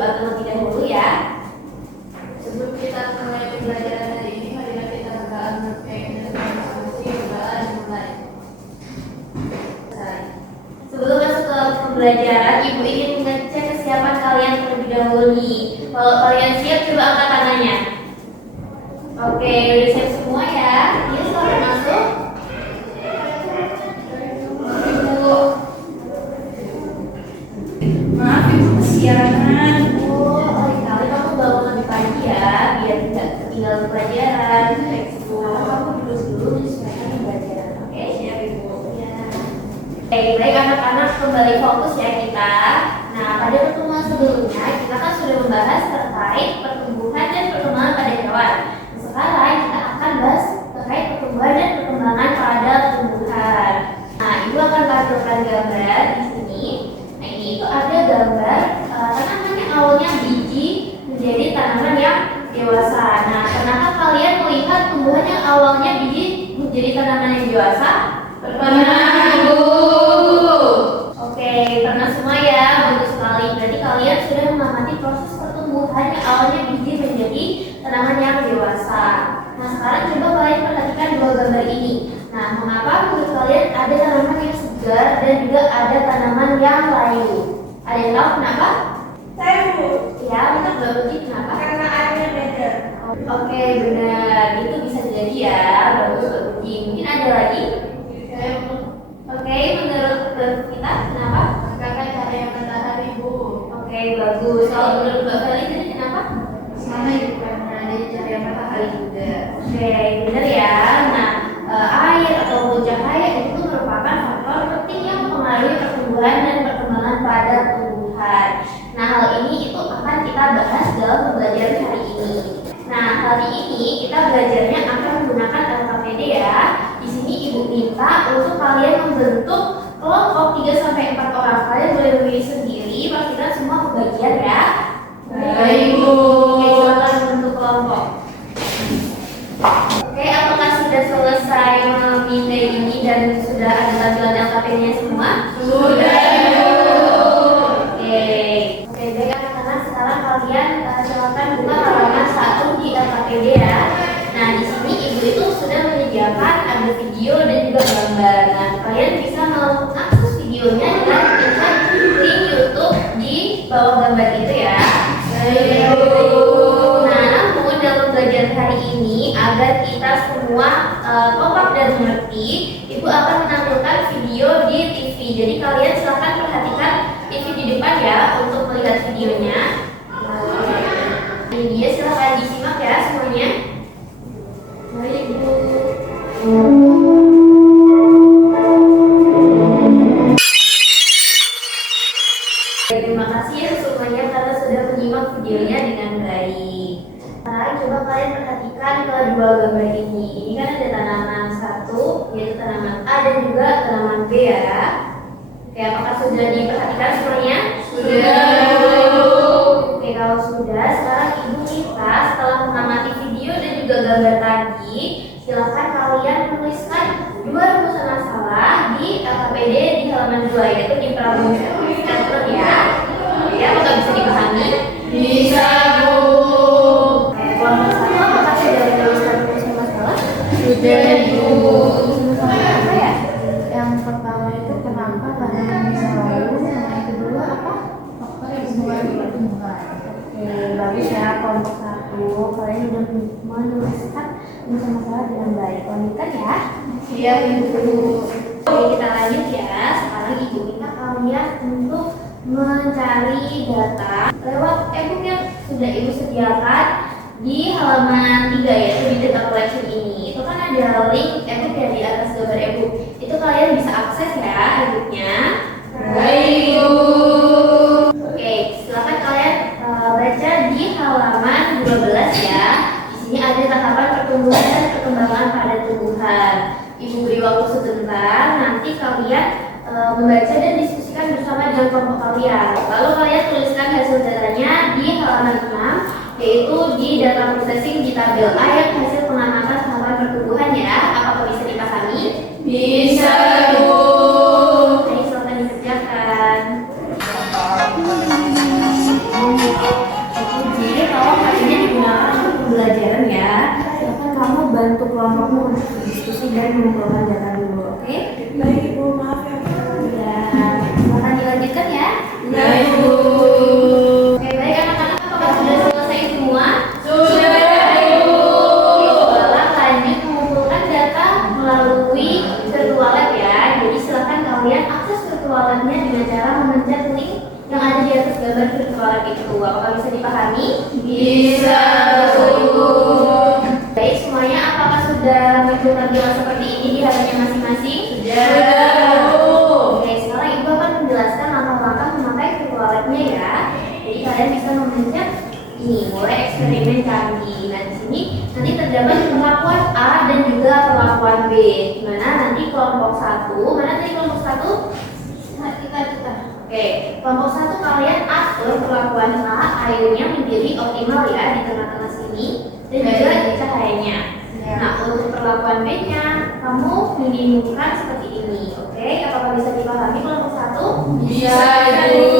berdoa terlebih dahulu ya. Sebelum kita mulai pembelajaran hari ini, marilah kita berdoa menurut keinginan masing-masing. Berdoa dimulai. Sebelum masuk ke pembelajaran, Ibu ingin mengecek kesiapan kalian terlebih dahulu nih. Kalau kalian siap, coba angkat tangannya. Oke, udah siap semua ya. Yuk, selamat masuk. Ibu. Maaf Ibu, kesiangan. Kali kamu bangun lebih pagi ya, biar tidak ketinggalan pelajaran. Kamu duduk dulu menyesuaikan pelajaran. Oke, siap Ibu. Ya. Baik anak-anak, kembali fokus ya kita. Nah, pada pertemuan sebelumnya kita kan sudah membahas terkait pertumbuhan dan perkembangan pada hewan. Sekarang kita akan bahas terkait pertumbuhan dan perkembangan pada tumbuhan. Nah, Ibu akan tampilkan gambar di sini. Nah, ini itu ada gambar tanaman yang awalnya biji menjadi tanaman yang dewasa. Nah, kenapa kalian melihat tumbuhan yang awalnya biji menjadi tanaman yang dewasa? Pernah Ibu. Oke, pernah semua ya, bagus sekali. Berarti kalian sudah mengamati proses pertumbuhan yang awalnya biji menjadi tanaman yang dewasa. Nah, sekarang coba kalian perhatikan dua gambar ini. Nah, mengapa menurut kalian ada tanaman yang segar dan juga ada tanaman yang layu? Ada yang tahu kenapa? Saya Bu. Ya, benar Mbak Uci, kenapa? Karena airnya beda. Oke, benar. Itu bisa jadi ya, bagus Mbak Uci. Mungkin ada lagi? Saya Bu. Oke, menurut kita kenapa? Karena cahaya matahari Bu. Oke, bagus. Kalau menurut Mbak Feli tadi kenapa? Sama Ibu, karena ada cahaya matahari juga. Oke, benar ya. Nah, air atau cahaya itu merupakan faktor penting yang mempengaruhi pertumbuhan dan perkembangan pada tumbuhan. Nah, hal ini itu akan kita bahas dalam pembelajaran hari ini. Nah, hari ini kita belajarnya akan menggunakan LKPD ya. Di sini Ibu minta untuk kalian membentuk kelompok 3-4 orang. Kalian boleh memilih sendiri, pastikan semua kebagian ya. Baik Bu. Oke, silakan membentuk kelompok. Oke, apakah sudah selesai memindai ini dan sudah ada tampilan LKPD-nya semua? Sudah Ibu. Oke, baik anak-anak, sekarang kalian silakan buka halaman 1 di LKPD ya. Nah, di sini Ibu itu sudah menyediakan ada video dan juga gambar. Nah, kalian bisa mengakses videonya dengan mencet link YouTube di bawah gambar itu ya. Nah, namun dalam pembelajaran hari ini agar kita semua kompak dan mengerti, Ibu akan menampilkan video di TV. Jadi kalian silahkan perhatikan TV di depan ya untuk melihat videonya. Ini dia, silahkan disimak ya semuanya. Baik Bu. Terima kasih ya semuanya karena sudah menyimak videonya dengan baik. Sekarang coba kalian perhatikan kedua gambar ini. Ini kan ada tanaman satu, yaitu tanaman A dan juga tanaman B ya. Oke, apakah sudah diperhatikan semuanya? Sudah. Oke, kalau sudah, sekarang Ibu minta setelah mengamati video dan juga gambar tadi, silakan kalian menuliskan 2 rumusan masalah di LKPD di halaman 2, yaitu di problem statement ya. Ya, apakah bisa dipahami? Bisa Bu. Kelompok 1, apakah sudah menuliskan rumusan masalah? Sudah Ibu. Apa ya? Yang pertama itu kenapa tanaman bisa layu, yang kedua apa? Faktor yang mempengaruhi pertumbuhan. Oke, bagus ya kelompok 1. Kalian sudah menuliskan rumusan masalah dengan baik. Lanjutkan ya. Iya Ibu. Oke, kita lanjut ya. Sekarang Ibu minta kalian untuk mencari data lewat e-book yang sudah Ibu sediakan di halaman 3 yaitu di data collection ini. Itu kan ada link e-book yang di atas gambar e-book. Itu kalian bisa akses ya e-booknya. Baik Bu. Oke, silakan kalian baca di halaman 12 ya. Di sini ada tatapan pertumbuhan dan perkembangan pada tumbuhan. Ibu beri waktu sebentar, nanti kalian membaca dan diskusikan bersama dengan kelompok kalian. Lalu kalian tuliskan hasil datanya di halaman 6, yaitu di data processing di tabel A yang hasil pengamatan tahapan pertumbuhan ya. Apakah bisa dipahami? Bisa Bu. Oke, silakan dikerjakan. kelompokmu untuk berdiskusi dan mengumpulkan data dulu, oke? Baik Ibu, maaf ya. Ya, silakan dilanjutkan ya. Ya Ibu. Oke, baik anak-anak, apakah sudah selesai semua? Sudah Ibu. Sekarang lanjut mengumpulkan data melalui virtual lab ya. Jadi silakan kalian akses virtual labnya dengan cara memencet link yang ada di atas gambar virtual lab itu. Apakah bisa dipahami? Bisa Ibu. Baik semuanya, apakah sudah muncul tampilan seperti ini di HP-nya masing-masing? Sudah Ibu. Oke, sekarang Ibu akan menjelaskan langkah-langkah memakai virtual lab-nya ya. Jadi kalian bisa memencet ini, mulai eksperimen canggih. Nah di sini nanti terdapat perlakuan A dan juga perlakuan B. Di mana nanti kelompok 1, mana tadi kelompok 1? Kita. Oke, kelompok 1 kalian atur perlakuan A, airnya menjadi optimal ya di tengah-tengah sini dan juga di cahayanya. Ya. Nah, untuk perlakuan B-nya, kamu minimumkan seperti ini. Oke, apakah bisa dipahami kelompok 1? Bisa Ibu.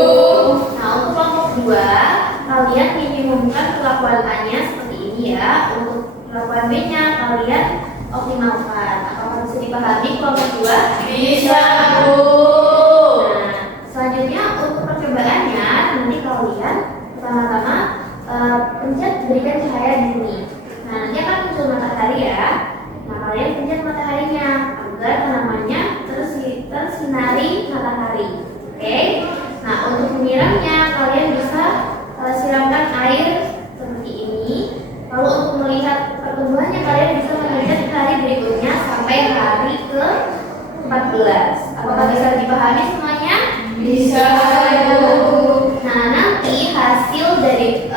Nah, untuk kelompok 2, kalian minimumkan perlakuan A-nya seperti ini ya. Untuk perlakuan B-nya, kalian optimalkan. Apakah bisa dipahami kelompok 2? Bisa Bu. Nah, selanjutnya untuk percobaannya, nanti kalian pertama-tama pencet berikan cahaya di sini. Nah, nanti akan muncul matahari ya. Nah, kalian pencet mataharinya agar tanamannya tersinari matahari. Oke. Nah, untuk menyiramnya kalian bisa siramkan air seperti ini. Lalu untuk melihat pertumbuhannya kalian bisa memencet hari berikutnya sampai hari ke 14. Apakah bisa dipahami semuanya? Bisa Ibu. Nah, nanti hasil dari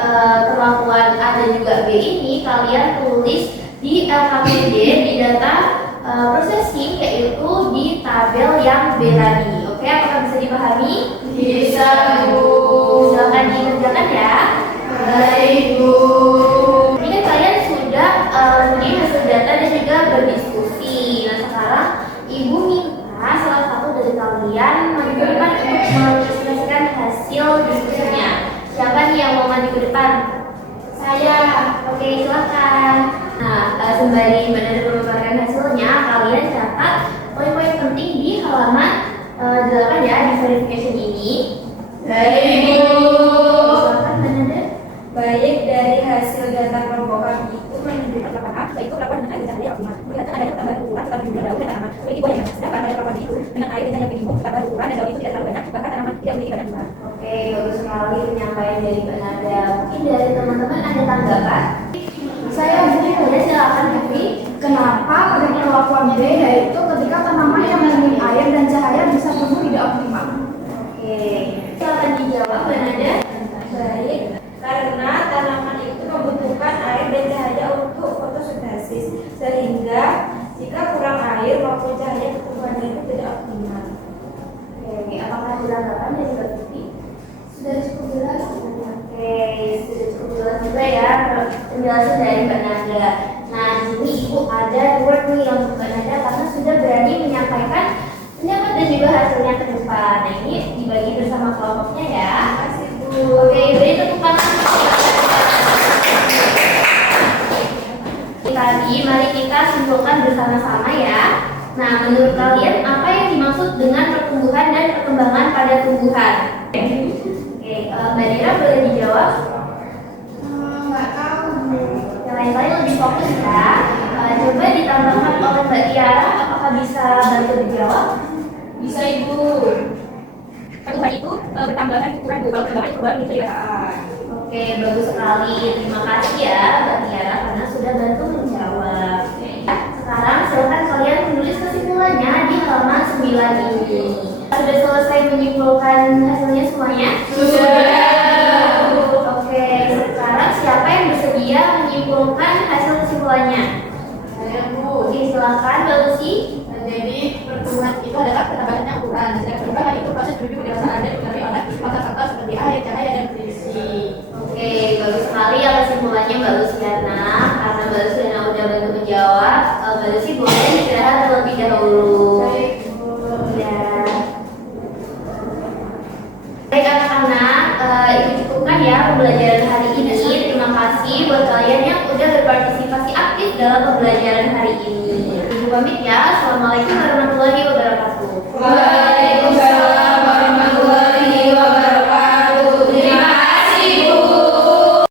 perlakuan A dan juga B ini kalian tulis di LKPD di data processing, yaitu di tabel yang B tadi. Oke, apakah bisa dipahami? Bisa Ibu. Silakan dikerjakan ya. Baik Bu. Ini kan kalian sudah punya hasil data dan juga berdiskusi. Nah, sekarang Ibu minta salah satu dari kalian maju ke depan untuk mengilustrasikan hasil diskusinya. Siapa nih yang mau maju ke depan? Saya. Oke, silakan. Nah, sembari Mbak Nada memaparkan hasilnya, kalian catat poin-poin penting di halaman 8 ya di verification ini. Baik Bu. Silakan Mbak Nada. Baik, dari hasil data kelompok kami itu menunjukkan perlakuan A, yaitu perlakuan dengan air dan cahaya optimal. Kelihatan adanya tambahan ukuran setelah jumlah daun dan tanaman memiliki buah yang banyak. Sedangkan pada perlakuan itu dengan air dan cahaya minimum, tambahan ukuran dan daun itu tidak terlalu banyak, bahkan tanaman tidak memiliki badan bunga. Oke, bagus sekali penyampaian dari Mbak Nada. Mungkin dari teman-teman ada tanggapan? Saya jadi boleh silakan Devi. Kenapa pada perlakuan B yaitu ketika tanaman yang minim air dan cahaya bisa tumbuh tidak optimal? Oke, silakan dijawab Mbak Nada. Baik, karena tanaman itu membutuhkan air dan cahaya untuk fotosintesis, sehingga jika kurang air maupun cahaya pertumbuhannya itu tidak optimal. Oke, apakah ada tanggapan dari Mbak Tuti? Sudah cukup jelas? Oke, sudah cukup jelas juga ya penjelasan dari Mbak Nada. Nah, di sini Ibu ada reward nih untuk Mbak Nada karena sudah berani menyampaikan pendapat dan juga hasilnya ke depan. Nah, ini dibagi bersama kelompoknya ya. Terima kasih Bu. Oke, beri tepuk tangan. Tadi, mari kita simpulkan bersama-sama ya. Nah, menurut kalian apa yang dimaksud dengan pertumbuhan dan perkembangan pada tumbuhan? Oke, Mbak Dira boleh dijawab? Nggak tahu. Yang lain-lain lebih fokus ya. Coba ditambahkan oleh Mbak Tiara, apakah bisa bantu dijawab? Bisa Ibu. Pertumbuhan itu bertambahan ukuran Bu, kalau perkembangan itu baru bisa dikatakan. Oke, bagus sekali. Terima kasih ya Mbak Tiara karena sudah bantu menjawab. Sekarang silakan kalian menulis kesimpulannya di halaman 9 ini. Sudah selesai menyimpulkan hasilnya semuanya? Sudah. Oke, sekarang siapa yang bersedia menyimpulkan hasil kesimpulannya? Saya Bu. Oke, silakan Mbak Lucy. Jadi pertumbuhan itu adalah penambahannya ukuran. Dan perubahan itu proses menuju kedewasaan dan dipengaruhi oleh faktor-faktor seperti air, cahaya, dan nutrisi. Oke, bagus sekali ya kesimpulannya Mbak Luciana. Karena Mbak Luciana udah bantu menjawab, Mbak Lucy boleh istirahat terlebih dahulu. Baik Bu. Ya. Baik anak-anak, itu cukupkan ya pembelajaran hari ini. Terima kasih buat kalian yang udah berpartisipasi aktif dalam pembelajaran hari ini. Ibu pamit ya. Assalamualaikum warahmatullahi wabarakatuh.